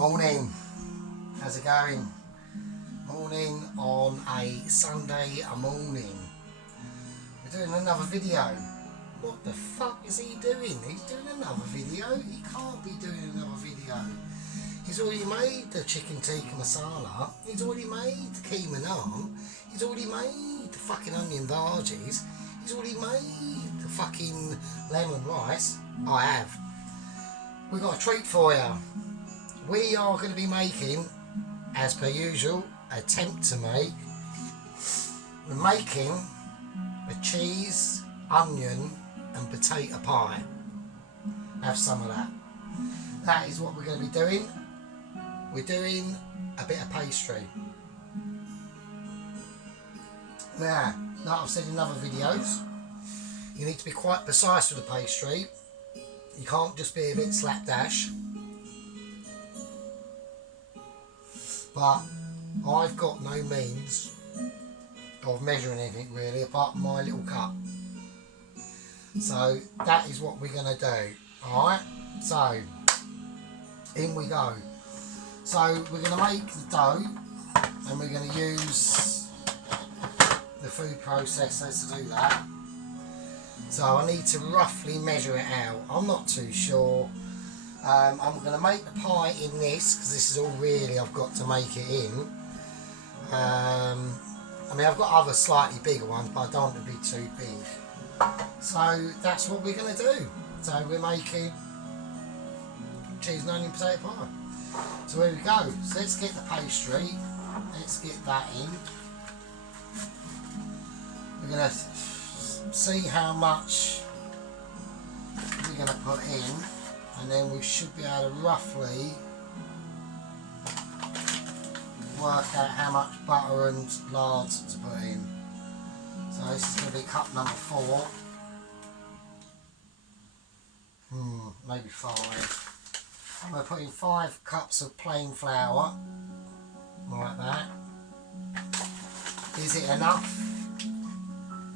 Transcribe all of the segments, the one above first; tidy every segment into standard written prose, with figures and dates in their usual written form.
Morning, how's it going? Morning on a Sunday morning. We're doing another video. What the fuck is he doing? He's doing another video. He can't be doing another video. He's already made the chicken tikka masala. He's already made the keema naan. He's already made the fucking onion bhajis. He's already made the fucking lemon rice. I have. We've got a treat for you. We are going to be making, as per usual, attempt to make. We're making a cheese, onion and potato pie. Have some of that. That is what we're going to be doing. We're doing a bit of pastry. Now, like I've said in other videos, you need to be quite precise with the pastry. You can't just be a bit slapdash. But I've got no means of measuring anything really apart from my little cup. So that is what we're going to do. Alright, so in we go. So we're going to make the dough and we're going to use the food processor to do that. So I need to roughly measure it out. I'm not too sure. I'm going to make the pie in this because this is all really I've got to make it in. I mean I've got other slightly bigger ones but I don't want to be too big. So that's what we're going to do. So we're making cheese and onion potato pie. So here we go. So let's get the pastry. Let's get that in. We're going to see how much we're going to put in. And then we should be able to roughly work out how much butter and lard to put in. So this is going to be cup number 4. Maybe 5. I'm going to put in 5 cups of plain flour, like that. Is it enough?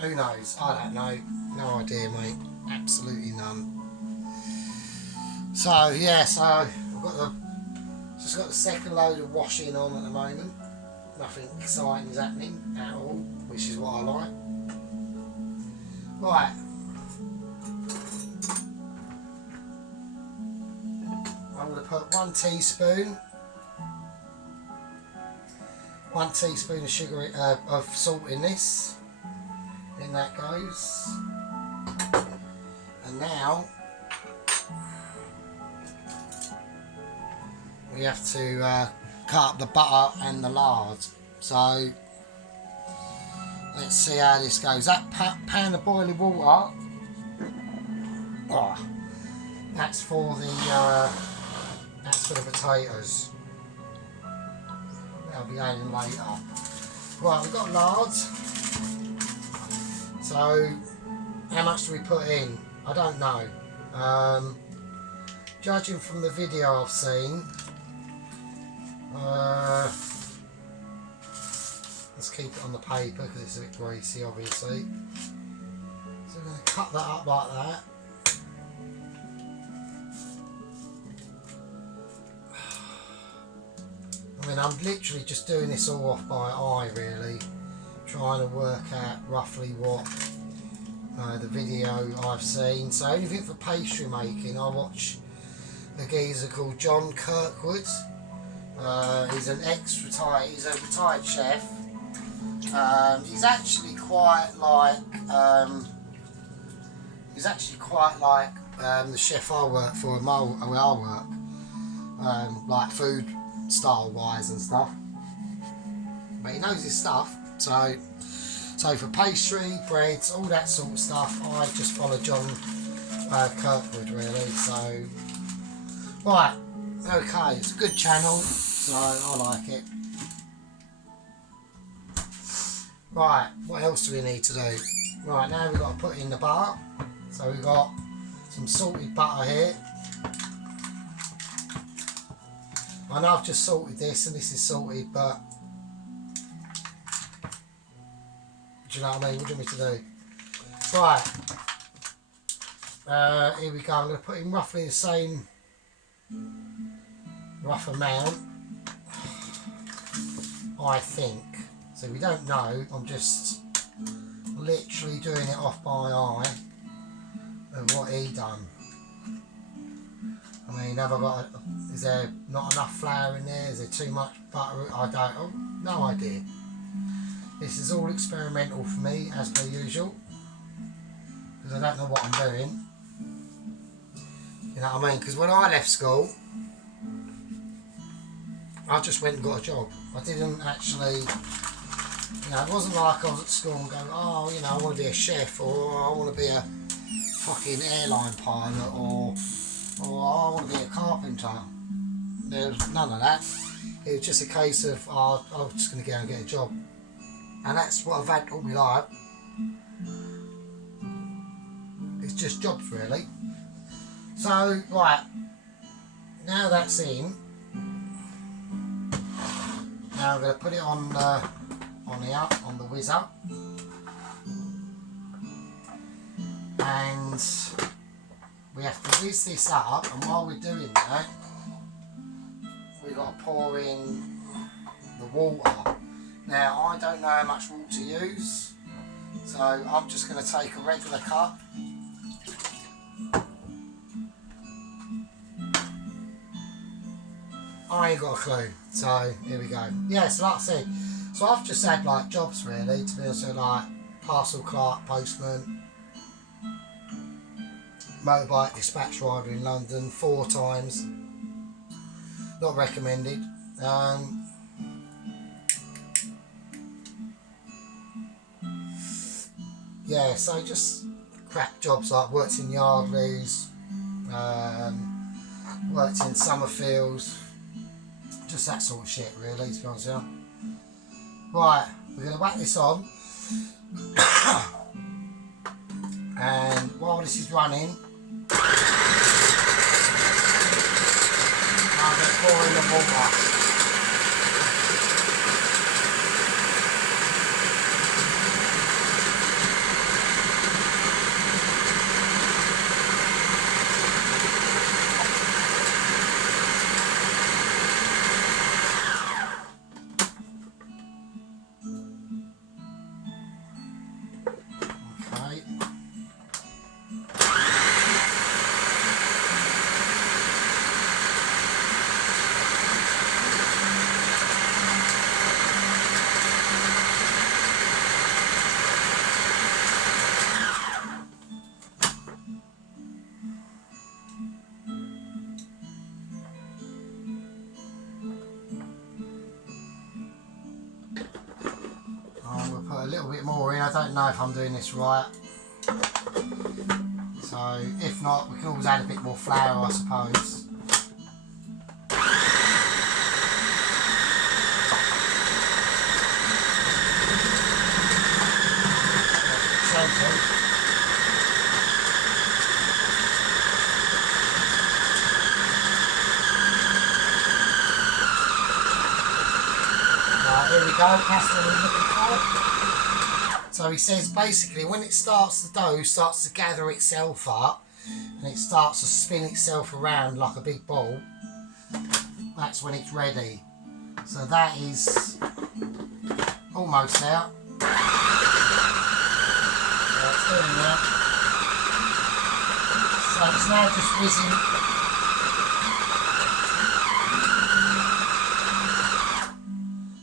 Who knows? I don't know. No idea, mate. Absolutely none. So yeah, so I've got just got the second load of washing on at the moment. Nothing exciting is happening at all, which is what I like. Right. I'm going to put 1 teaspoon of sugar of salt in this. In that goes. And now we have to cut up the butter and the lard. So let's see how this goes. That pan of boiling water, that's for the potatoes. That'll be going in later. Right, we've got lard. So how much do we put in? I don't know. Judging from the video I've seen, let's keep it on the paper because it's a bit greasy obviously. So we're going to cut that up like that. I mean I'm literally just doing this all off by eye really, trying to work out roughly what the video I've seen. So anything for pastry making I watch a geezer called John Kirkwood. He's an he's a retired chef. He's actually quite like the chef I work for, where I work, like food style wise and stuff. But he knows his stuff. So for pastry, breads, all that sort of stuff, I just follow John Kirkwood really. So right, okay, it's a good channel. So I like it. Right, what else do we need to do? Right, now we've got to put in the butter. So we've got some salted butter here. I know I've just salted this and this is salted, but do you know what I mean? What do you want me to do? Right, here we go. I'm going to put in roughly the same rough amount, I think. So we don't know, I'm just literally doing it off by eye of what he done. I mean, have I got is there not enough flour in there? Is there too much butter? I don't, oh, no idea. This is all experimental for me, as per usual, because I don't know what I'm doing. You know what I mean? Because when I left school, I just went and got a job. I didn't actually, you know, it wasn't like I was at school and going, oh, you know, I want to be a chef, or I want to be a fucking airline pilot, or I want to be a carpenter. There was none of that. It was just a case of, oh, I'm just going to go and get a job. And that's what I've had all my life. It's just jobs, really. So, right, now that's in. Now I'm going to put it on here, on the whizzer. And we have to whiz this up, and while we're doing that, we've got to pour in the water. Now, I don't know how much water to use, so I'm just going to take a regular cup. I ain't got a clue, so here we go. Yeah, so like I said, so I've just had like jobs really, to be honest, so like parcel clerk, postman, motorbike dispatch rider in London 4 times. Not recommended. Yeah, so just crap jobs, like worked in Yardleys, worked in Summerfields, just that sort of shit really, to be honest with you. Right, we're going to whack this on. And while this is running, I'm going to pour in the water. A little bit more in. I don't know if I'm doing this right, so if not, we can always add a bit more flour, I suppose. Right, here we go, that's what we're looking for. So he says basically when it starts, the dough starts to gather itself up and it starts to spin itself around like a big ball, that's when it's ready. So that is almost out. So it's doing that. So it's now just whizzing.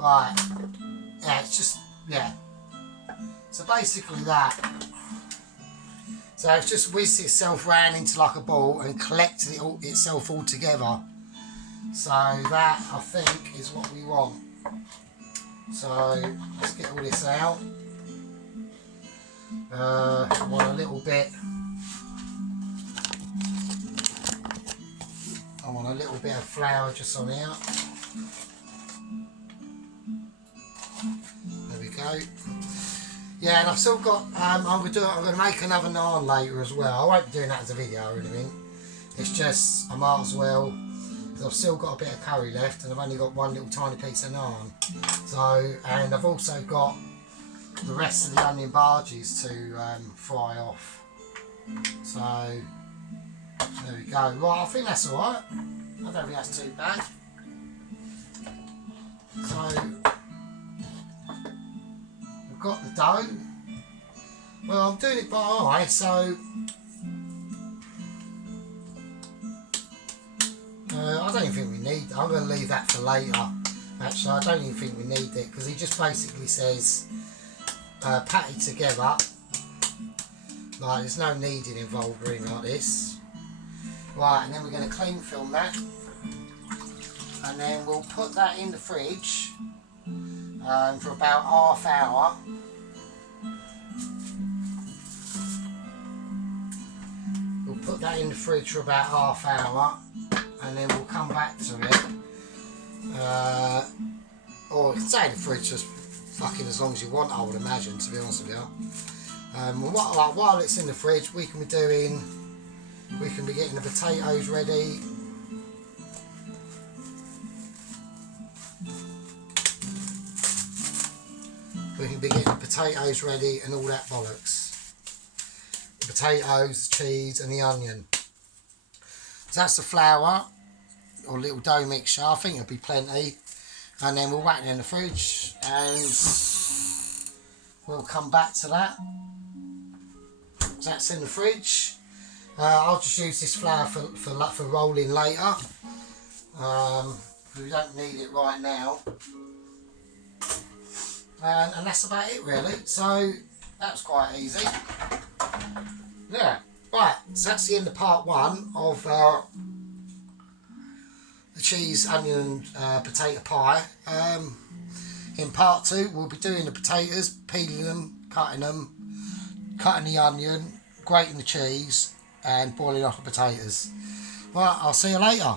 Right. Yeah, it's just, yeah. So basically that. So it's just whizzed itself round into like a ball and collected itself all together. So that, I think, is what we want. So let's get all this out. I want a little bit. I want a little bit of flour just on here. There we go. Yeah, and I've still got, I'm going to make another naan later as well. I won't be doing that as a video or anything. It's just, I might as well, because I've still got a bit of curry left and I've only got one little tiny piece of naan. So, and I've also got the rest of the onion barges to fry off. So, there we go. Right, I think that's alright. I don't think that's too bad. So we've got the dough. Well, I'm doing it by eye, so I don't even think we need. I'm going to leave that for later. Actually, I don't even think we need it because he just basically says pat it together. Like, there's no kneading involved or anything like this. Right, and then we're going to clean film that, and then we'll put that in the fridge for about half hour. We'll put that in the fridge for about half hour, and then we'll come back to it. Or you can stay in the fridge just fucking as long as you want, I would imagine, to be honest with you. While it's in the fridge, we can be getting the potatoes ready. We can be getting the potatoes ready and all that bollocks. The potatoes, the cheese and the onion. So that's the flour, or little dough mixture. I think it'll be plenty. And then we'll whack it in the fridge and we'll come back to that. So that's in the fridge. I'll just use this flour for rolling later. We don't need it right now. And that's about it really. So that was quite easy. Yeah. Right, so that's the end of part one of the cheese, onion and potato pie. In part two we'll be doing the potatoes, peeling them, cutting the onion, grating the cheese and boiling off the potatoes. Right, I'll see you later.